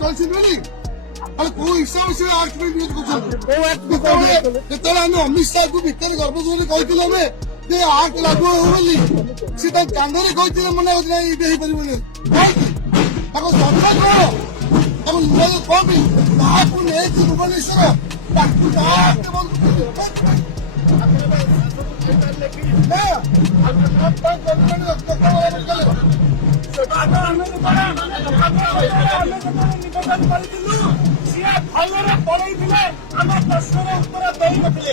चलसी बोली कौ हिसाब से आक्ट में यूज कर आम अमित शाह को भितर गर्भजोरी कहते आक्ट लागू हो बोली सी कांधरे कहते मन ये पारे कौन भुवनेश्वर ନିବେଦନ କରିଥିଲୁ ସିଏ ଭଲରେ ପଳେଇଥିଲେ ଆମ ପ୍ରଶ୍ନର ଉତ୍ତର ଦେଇନଥିଲେ।